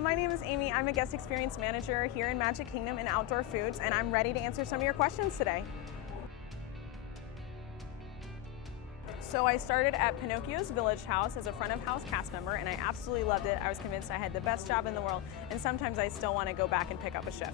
my name is Amy. I'm a guest experience manager here in Magic Kingdom in Outdoor Foods, and I'm ready to answer some of your questions today. So I started at Pinocchio's Village House as a front of house cast member, and I absolutely loved it. I was convinced I had the best job in the world, and sometimes I still want to go back and pick up a shift.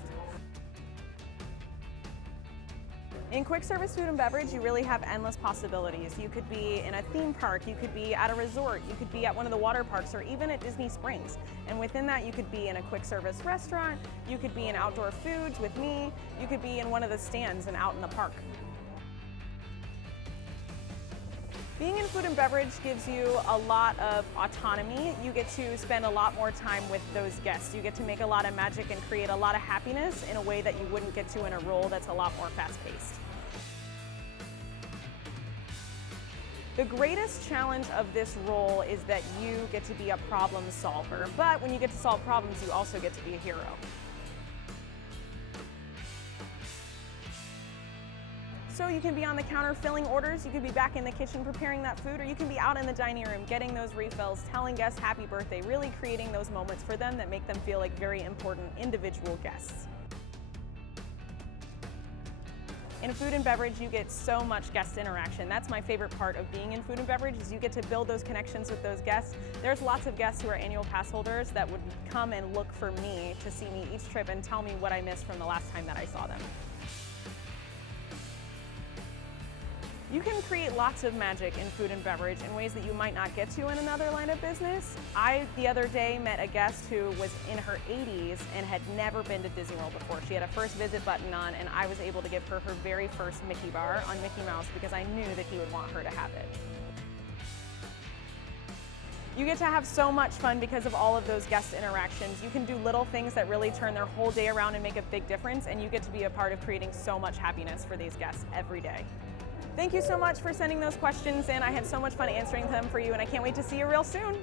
In quick service food and beverage, you really have endless possibilities. You could be in a theme park, you could be at a resort, you could be at one of the water parks, or even at Disney Springs. And within that, you could be in a quick service restaurant, you could be in Outdoor Foods with me, you could be in one of the stands and out in the park. Being in food and beverage gives you a lot of autonomy. You get to spend a lot more time with those guests. You get to make a lot of magic and create a lot of happiness in a way that you wouldn't get to in a role that's a lot more fast-paced. The greatest challenge of this role is that you get to be a problem solver, but when you get to solve problems, you also get to be a hero. So you can be on the counter filling orders, you could be back in the kitchen preparing that food, or you can be out in the dining room getting those refills, telling guests happy birthday, really creating those moments for them that make them feel like very important individual guests. In food and beverage, you get so much guest interaction. That's my favorite part of being in food and beverage, is you get to build those connections with those guests. There's lots of guests who are annual pass holders that would come and look for me to see me each trip and tell me what I missed from the last time that I saw them. You can create lots of magic in food and beverage in ways that you might not get to in another line of business. I, the other day, met a guest who was in her 80s and had never been to Disney World before. She had a first visit button on, and I was able to give her her very first Mickey bar on Mickey Mouse because I knew that he would want her to have it. You get to have so much fun because of all of those guest interactions. You can do little things that really turn their whole day around and make a big difference, and you get to be a part of creating so much happiness for these guests every day. Thank you so much for sending those questions in. I had so much fun answering them for you, and I can't wait to see you real soon.